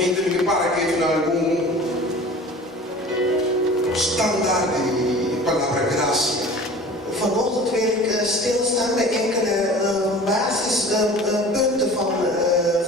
Somente me para que em algum standaard de palavra graça. Vanochtend wil ik stilstaan bij enkele basispunten van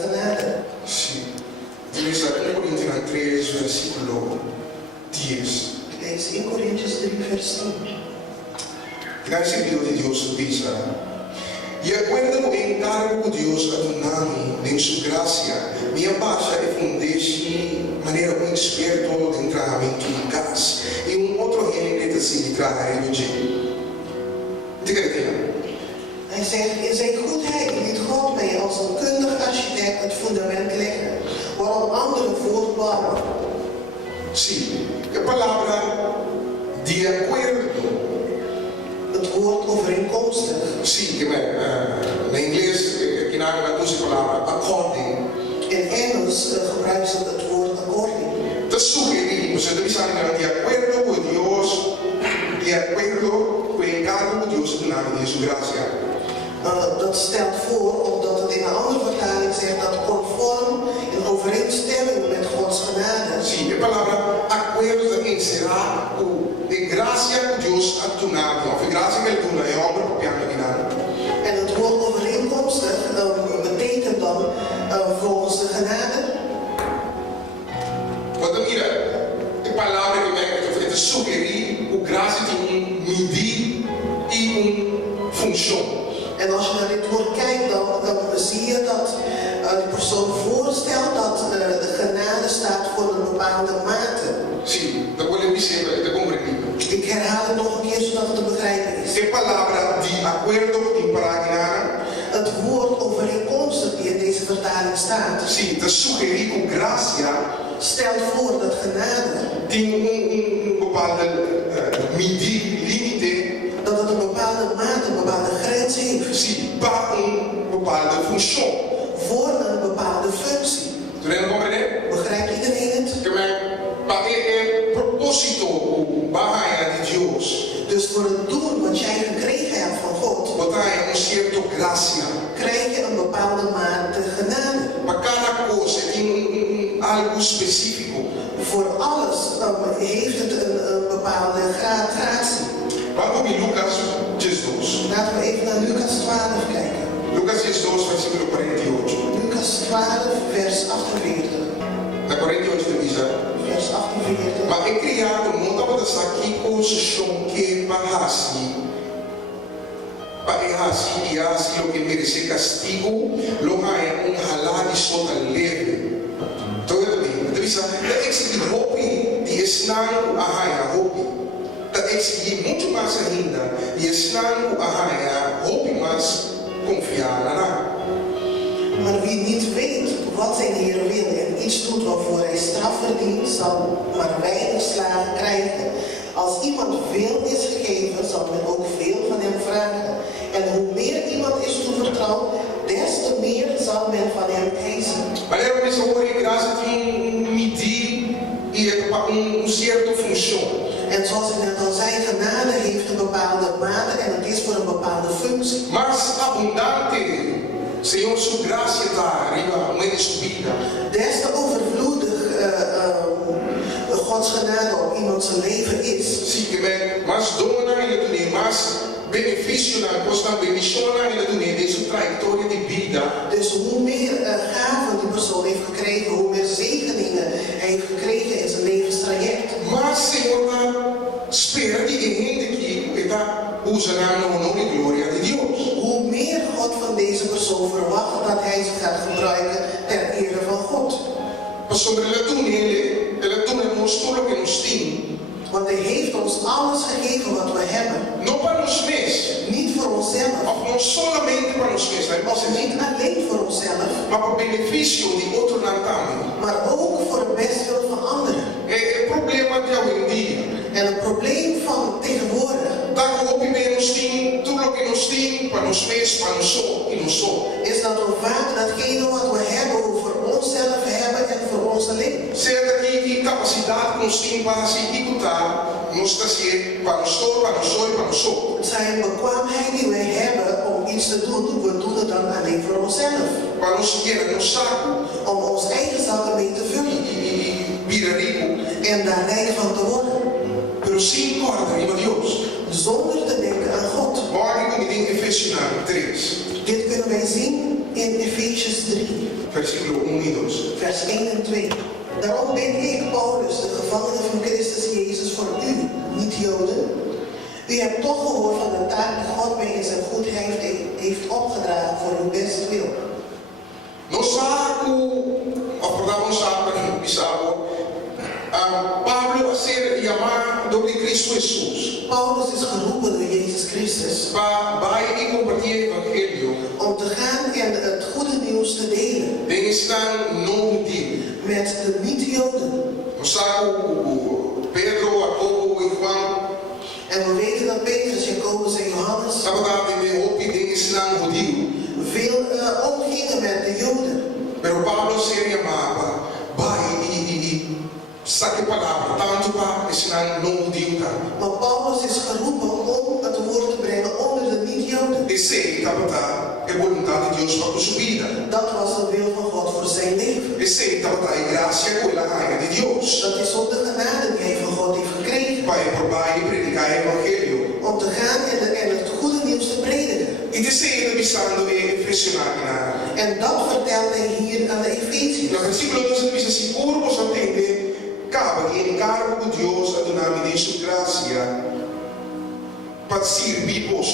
genade. Sim. Diz a 1 Coríntios 3, versículo 10. Ik lees 1 Coríntios 3, vers 10. Graças a Deus de Deus diz, de acordo com o encargo que Deus ha dado em sua graça, minha baixa é fundeixe de maneira muito esperta de entramento em casa. E outro reino que se traga em dia. Diga aqui. Hij zegt, in zijn goedheid liet God mij als een kundig architect het fundament leggen, waarop anderen voortbouwen. Sim, a palavra de acordo. Het woord overeenkomstig. Sim, que em inglês, aqui na água usa a palavra according. In Engels gebruiken ze het woord according. Te sugerir, você deve saber de acordo com Deus, de acordo com o encargo que Deus dá em sua graça. Dat stelt voor, omdat het in een andere vertaling zegt dat conform in overeenstemming met Gods genade. Sim, a palavra acordo também será de graça que Deus ha dado, of graça que Ele dá, é obra propriamente dada. En het woord overeenkomstig betekent dan volgens de genade. Quando mira, a palavra que me sugerir, o graça tem medir e função. En als je naar dit woord kijkt, dan zie je dat de persoon voorstelt dat de genade staat voor een bepaalde mate. Sim, da vou dizer, da compreender. Ik herhaal het nog een keer zodat het te begrijpen is. A palavra de acordo em Paraguai, Het woord overeenkomstig die in deze vertaling staat, sim, da sugerir com graça, stelt voor dat genade, tem bepaalde medir, limite, dat het een bepaalde mate, een bepaalde grens heeft, sim, para bepaalde função. voor een bepaalde functie. Podemos compreender? Begrijpt iedereen het? Que para o propósito, o barraia de Deus, Dus voor het doel wat jij gekregen hebt van God, botar certo graça. krijg je een bepaalde mate genade. Para cada coisa tem algo específico. Voor alles heeft het een bepaalde gratie. Vamos em Lucas 12. Laten we even naar Lucas 12 kijken. Lucas 12, versículo 48. Lucas 12, vers 48. Na 48 diz, Vers 48. mas é criado, não estava dessa aqui, o chão que barrasse. Para e assim, o que merece castigo, logo é halar de sota leve. Então, eu disse, eu exigir roupa de esnango a raia, roupa. Eu exigir muito mais ainda, de esnango a raia, roupa mais confiável. Maar wie niet weet wat zijn Heer wil en iets doet waarvoor hij straf verdient, zal maar weinig slagen krijgen. Als iemand veel is gegeven, zal men ook veel van hem vragen. En hoe meer iemand is toevertrouwd, des te meer zal men van hem eisen. Maar eu penso que graça tem medir e certo função. En zoals ik net al zei, genade heeft een bepaalde mate en het is voor een bepaalde functie. Mas abundante, Senhor, sua graça está arriba, uma subida. Des te overvloedig Gods genade op iemand zijn leven is. Sim, que bem, mas dona ele tem mais benefício na costa, bendição ele tem de sua trajetória de vida. Dus hoe meer gaven die persoon heeft gekregen, hoe meer zegeningen hij heeft gekregen in zijn levenstraject. Mas Senhor espera de gente que está usando a honra e glória de Deus. Hoe meer God van deze persoon verwacht dat hij ze gaat gebruiken ter ere van God. Pastor, ele tem nos tudo que nos tem. Want hij heeft ons alles gegeven wat we hebben. Não para nós mesmos, Niet voor onszelf. of não solamente para nós mesmos, Of niet alleen voor onszelf, mas para benefício de outro não também. maar ook voor het bestwil van anderen. É problema de hoje em dia. En het probleem van tegenwoordig Tá com o que nos tem, tudo que nos tem, para nós mesmos, para nós só e nós só. is dat we vaak datgene wat we hebben voor onszelf hebben en voor ons alleen. Certo que capacidade que nos tem para se executar, nos trazer para nós só, para nós só e para nós só. Het zijn bekwaamheid die wij hebben om iets te doen. We doen het dan alleen voor onszelf. Para nós seguir no saco, Om ons eigen zak ermee te vullen. vers 1 en 2. Daarom bid ik, Paulus, de gevangene van Christus Jezus, voor u, niet-Joden. U hebt toch gehoord van de taak die God mij in zijn goedheid heeft opgedragen voor uw bestwil. Pablo a ser llamado de Cristo Jesús Paulus is geroepen door Jezus Christus para ir y compartir el evangelio. om te gaan en het goede nieuws te delen De están no judíos. met de niet-Joden. Pedro, Jacobo y Juan. En we weten dat Petrus, Jacobus en Johannes veel omgingen met de Joden. Pero Pablo se llamaba, va y saque palabra, tanto para ensinar no judío. Maar Paulus is geroepen om het woord te brengen onder de niet-Joden. Ese es voluntad de Dios para su vida. Dat was de wil van God voor zijn leven. Ese es gracia con la gracia de Dios. Dat is ook de genade die hij van God heeft gekregen. Para probar y predicar el evangelio. Om te gaan en het goede nieuws te prediken. Y te sigue avisando en Efesios. En dat vertelt hij hier aan de Efeziërs. En versículo 12 dice, si por vos atender, cabe y encargo de Dios a donarme de su gracia para servir vos.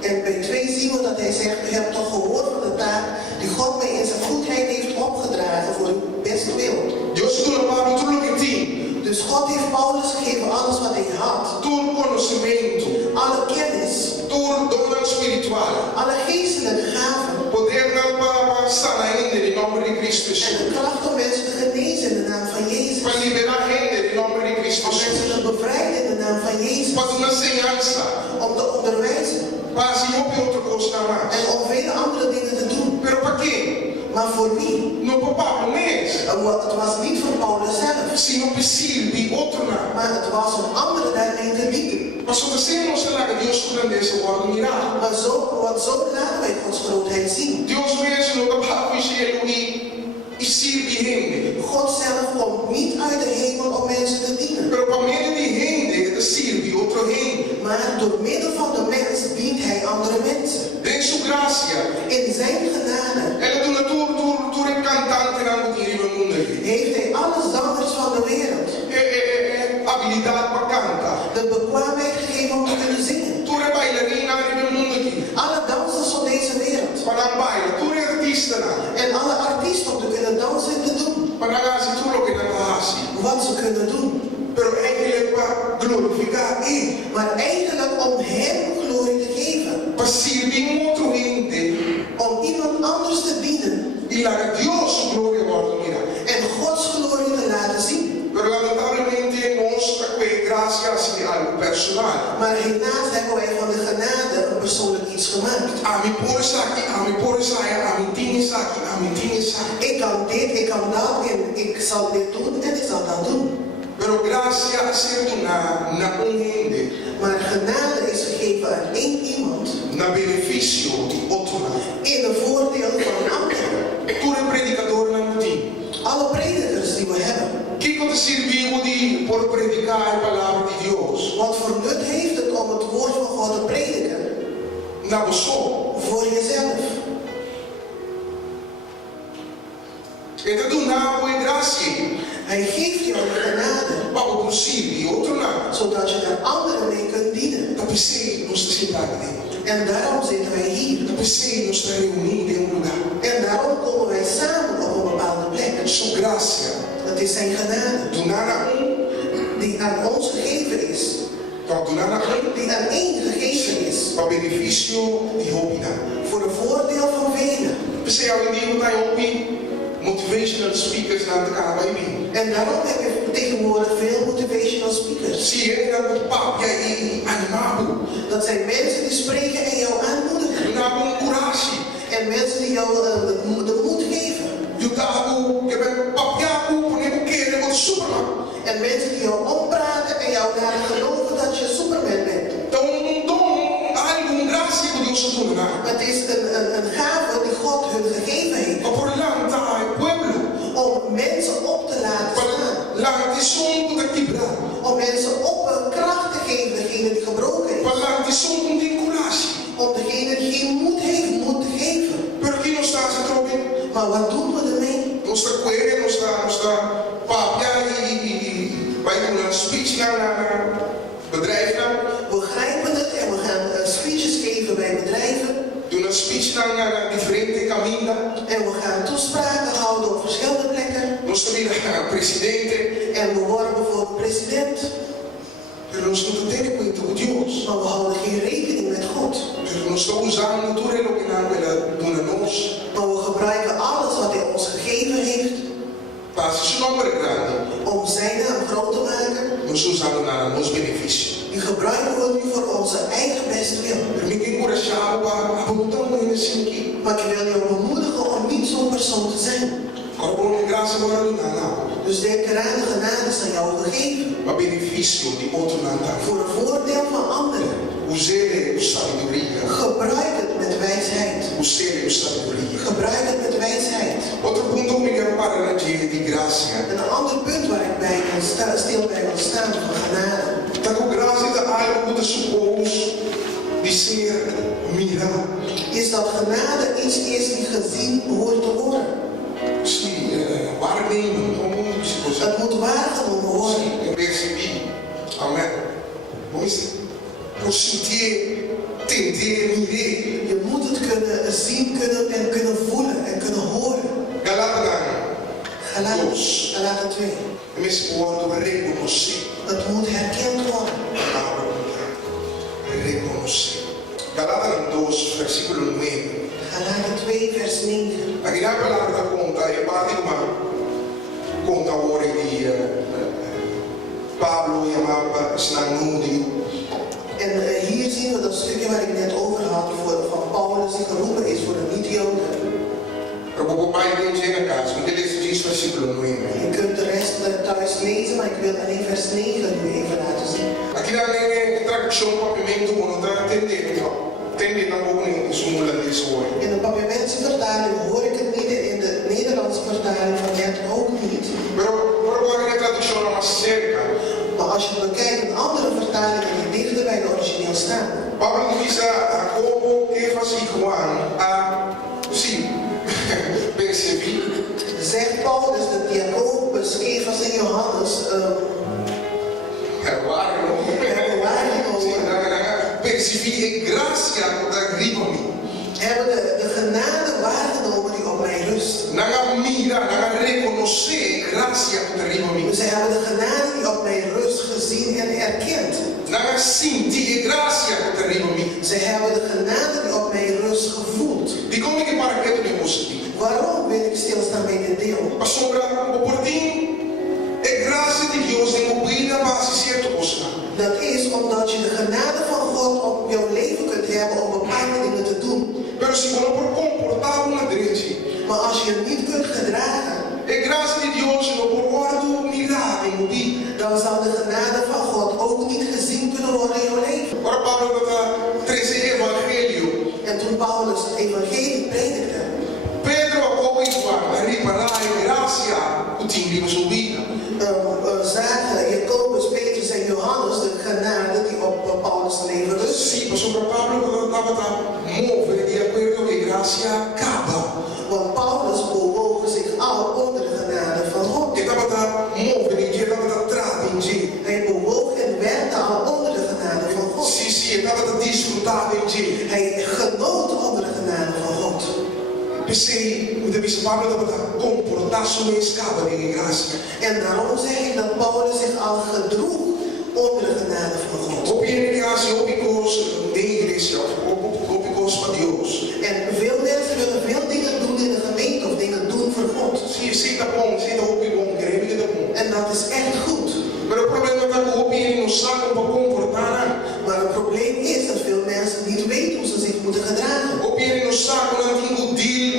En bij 2 zien we dat hij zegt, u hebt toch gehoord van de taak die God mij in zijn goedheid heeft opgedragen voor uw bestwil. Dios te lo Pablo todo lo que tiene. Dus God heeft Paulus gegeven alles wat hij had. Todo conocimiento, Alle kennis, todo don espiritual, alle geestelijke gaven. poder para sanar en el nombre de Cristo En Jesús. de kracht om mensen te genezen in de naam van Jezus. Para liberar gente en el nombre de Cristo Om mensen Jesús. te bevrijden in de naam van Jezus. Para una enseñanza, Om te onderwijzen. para si no hay otra cosa En más. om vele andere dingen te doen. Pero ¿para qué? Maar voor wie? No para Pablo no es, Het was niet voor Paulus zelf. sino para servir otro nada. Maar het was om anderen daarmee te dienen. Nosotros hacemos la que Dios su grandeza o admirar. Want zo laten wij Gods grootheid zien. Dios mesmo no capaz de cielo y servir gente. God zelf komt niet uit de hemel om mensen te dienen. Pero para medio de gente, te sirve otra gente. Maar door middel van de mens dient hij andere mensen. En su gracia. In zijn genade Él es una tour cantante en el mundo. heeft hij alle zangers van de wereld Habilidad para cantar. de bekwaamheid gegeven om te kunnen zingen. Tú eres bailarina en el mundo aquí. Alle dansers van deze wereld. Para bailar. Tú eres artista. En alle artiesten om te kunnen dansen en te doen. Para hacer tú lo que no haces. Wat ze kunnen doen. Pero eigenlijk para glorificar Él. Maar eigenlijk om hem glorie te geven. Para servir otra gente. Om iemand anders te dienen. Y la Dios su gloria va a mirar. En Gods glorie te laten zien. Pero lamentablemente nos gracia así algo personal. Maar helaas hebben wij van de genade een persoonlijk iets gemaakt. A mi por aquí, a mi por allá, a mi tienes aquí, a mi tienes aquí. Ik kan dit, ik kan dat en ik zal dit doen en ik zal dat doen. Pero gracia ser na gente. Maar genade is gegeven aan één iemand. Na beneficio de otro. In een voordeel van een ander. Tú eres predicador na muti. Alle predikers die we hebben. ¿Qué te sirvió por predicar la palabra de Dios? Wat voor nut heeft het om het woord van God te prediken? Na vosotros. Voor jezelf. Entonces tú na por gracia. Hij geeft jou de genade. Para o servir otro nada. Zodat je er anderen mee kunt dienen. Dat pensei nos sentar aqui. En daarom zitten wij hier. Dat pensei nos reunir em lugar. En daarom komen wij samen op een bepaalde plek. Sua gracia. Dat is zijn genade. Do nada Die aan ons gegeven is. do nada Die aan één gegeven is. para benefício de Robina. Voor de voordeel van velen. Pensei ao dia que eu motivational speakers na de cara vai vir. En daarom heb je tegenwoordig veel motivational speakers. Zie je dat het pap jij animado. Dat zijn mensen die spreken en jou aanmoedigen. Na bom coragem. En mensen die jou de moed geven. Je dago que ben pap ja op en ik keer wat Superman. En mensen die jou ompraten en jou laten geloven dat je Superman bent. Então algum graça que Deus te dá. Het is een gave die God hun gegeven heeft. Por levantar o pueblo. Om mensen op te laten staan. Laat die som dat quebrar. Om mensen op kracht te geven, degene die gebroken is. Laat die som die coragem. Om degene die geen moed heeft, moed te geven. Pero aqui não está se trobando. Maar wat doen we ermee? Nos está coerendo, a diferente caminho. En we gaan toespraken houden op verschillende plekken. Nós também a presidente. En we worden bijvoorbeeld president. Pero nós não temos cuenta com Deus. Maar we houden geen rekening met God. Pero nós estamos usando tudo aquilo que ela dona nós. Maar we gebruiken alles wat hij ons gegeven heeft. Para se não é grande. Om zijn naam groot te maken. Nós usamos na nos benefício. Die gebruiken we nu voor onze eigen bestwil. Eu me encorajava a botar uma assim aqui. Maar ik wil je bemoedigen om niet zo'n persoon te zijn. Agora, graça agora não. Dus denk eraan, de genade is aan jou gegeven. Maar benefício de outro não dá. Voor een voordeel van anderen. Use o sabedoria. Gebruik het met wijsheid. Use o sabedoria. Gebruik het met wijsheid. Outro ponto que eu para de graça. Een ander punt waar ik bij kan stil bij wil staan van genade. Dat com graça é algo que supôs de ser mirar. Is dat genade iets is die gezien hoort te worden. Sim, waarnemen. Het moet waargenomen worden. Sim, percebi. Amém. Vamos sentir, entender, mirar. Je moet het kunnen zien, kunnen voelen en kunnen horen. Galaten 2. Esse ponto é reconhecer. Het moet herkend worden. Reconhecer. Galatas 2, versículo 9. Galaten 2, vers 9. Aqui na palavra conta, é paradigma. Conta agora de Pablo chamava Snanudi. En hier zien we dat stukje waar ik net over had van Paulus die geroepen is voor de niet-Joden. O pai dele na casa, onde ele diz versículo 9. Je kunt de rest thuis lezen, maar ik wil alleen vers 9 nu even laten zien. Aqui na tradução papimento quando está entendendo algo em sumula desse hoje. In de Papiamense vertaling hoor ik het niet en in de Nederlandse vertaling van net ook niet. Pero agora a tradução é mais cerca. Maar als je bekijkt een andere vertalingen die dichter bij het origineel staan. Pablo diz a Jacobo, Kefas e Juan a sim, percebi. Zegt Paulus dat Jacobus, Kefas en Johannes percebi a graça da riba me. Hebben de genade waargenomen die op mij rust. Naga mira, naga reconhecer graça da riba me. Ze hebben de genade die op mij rust gezien en erkend. Naga sentir graça da riba me. Ze hebben de genade die op mij rust gevoeld. Die kom ik para que tu me Waarom wil ik stilstaan bij dit deel? Sobre o portinho, é graça de Deus em cumprir a base certo coisa. Dat is omdat je de genade van God op jouw leven kunt hebben om bepaalde dingen te doen. Pero se você não comportar uma direita, maar als je het niet kunt gedragen, é graça de Deus no por guardo mirar em ubi. Dan zal de genade van God ook niet gezien kunnen worden in jouw leven. Ora Pablo dat treze evangelho. En toen Paulus het evangelie predikte, Pedro Jacobo e Juan reparar a graça o tinha de sua vida. zagen Jacobus, Petrus en Johannes de genade die op Paulus' leven rust. Sim, mas sobre Pablo estava move de acordo que graça acaba. Want Paulus bewoog zich al onder de genade van God. Ele estava move de que estava trabalhando. Hij bewoog en werkte al onder de genade van God. Sim, ele estava desfrutando de. Hij genoot onder de genade van God. Pensei, o David Pablo estava comportar-se uma escada de graça. En daarom zeg ik dat Paulus zich al gedroeg onder de genade van God. Op je graça, op de igreja, op para Deus. En veel mensen willen veel dingen doen in de gemeente of dingen doen voor God. Sim, sim, tá bom, queremos tá bom. En dat is echt goed. Maar het probleem is dat we op je não sabe como comportar. Maar het probleem is dat veel mensen niet weten hoe ze zich moeten gedragen. Op je não sabe não deal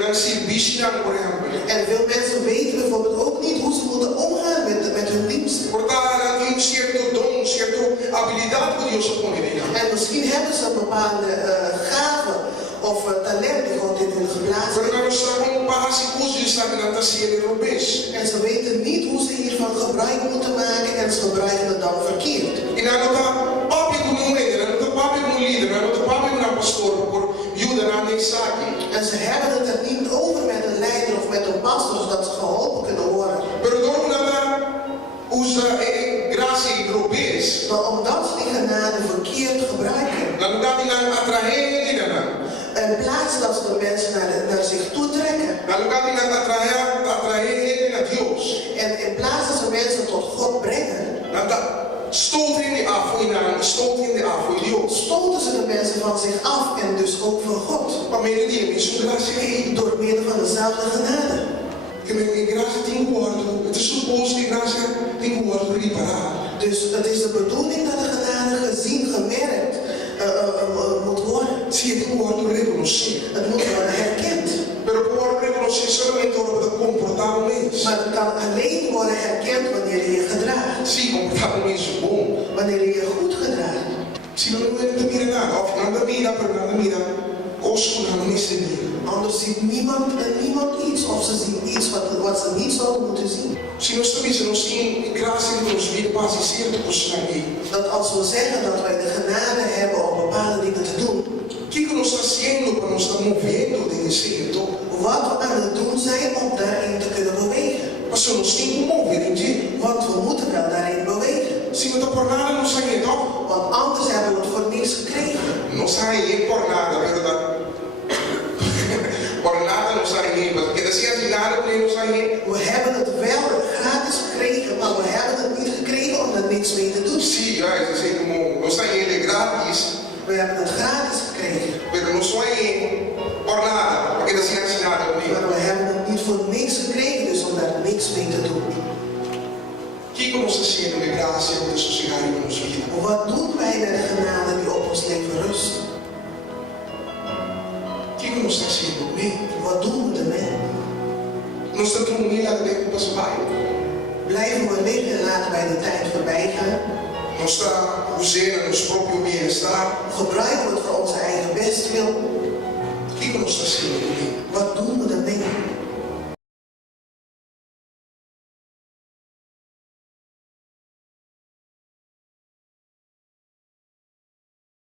na serviço, por exemplo. En veel mensen weten bijvoorbeeld ook niet hoe ze moeten omgaan met hun dienst. Portanto, tem certo dom, certa habilidade que Deus põe nele. En misschien hebben ze een bepaalde gave of talent die God in hun geplaatst heeft. Maar we staan om passie coisas na natação europees. En ze weten niet hoe ze hiervan gebruik moeten maken en ze gebruiken het dan verkeerd. E não está papi como um líder, não está papi como líder, não está papi como um pastor por ajuda na mensagem. En ze hebben het er niet over met een leider of met een pastor zodat ze geholpen kunnen worden. Pero door nada usa graça europees. Maar omdat ze die genade verkeerd gebruiken. Na lugar de atrair de nada. En In plaats dat ze de mensen naar zich toe trekken. Na lugar de atraer gente a Dios. En in plaats dat ze mensen tot God brengen, Stoten in de af voor Dios. stoten ze de mensen van zich af en dus ook van God. Maar meneer die is zo gracia. Door middel van dezelfde genade. Que me gracia tem guardo. Het is supposto que gracia tem guardo reparar. Dus het is de bedoeling dat de genade gezien, gemerkt moet worden. Se é guardo reconhecer. Het moet worden herkend. Pero guardo reconhecer solamente quando comportamento. Maar het kan alleen worden herkend wanneer je je gedraagt. Sim, comportamento bom. Wanneer je je goed gedraagt. Se não mira nada, ao final da vida, pero nada mira. Costo não me servir. Anders ziet niemand iets, of ze zien iets wat ze niet zouden moeten zien. Se nós também graça em nos vida para ser certo posicionamento. Dat als we zeggen dat wij de genade hebben om bepaalde dingen te doen, O que nós está sendo para nós estar movendo de certo? wat we aan het doen zijn om daarin te kunnen bewegen. Mas se nós temos que mover em dia. Want we moeten wel daarin bewegen. Se não está por nada, não sai então. Want anders hebben we het voor niks gekregen. Não sai por nada, verdade? Por nada não sai nem, porque assim assim nada não sai nem. We hebben het wel gratis gekregen, maar we hebben het niet gekregen om er niks mee te doen. Sim, é assim como não sai ele grátis. We hebben het gratis gekregen. Pero não sai por nada, porque assim assim nada Maar we hebben het niet voor niks gekregen, dus om daar niks mee te doen. Que como está sendo de graça para sossegar em nossa vida? Wat doen wij met de genade die op ons leven rust? Que como está sendo bem? Wat doen we ermee? Nós estamos no meio da tempo para vai. Blijven we liggen en laten wij de tijd voorbij gaan? Nós está usando nos próprio bem-estar. Gebruiken we het voor onze eigen bestwil? Que como está sendo bem?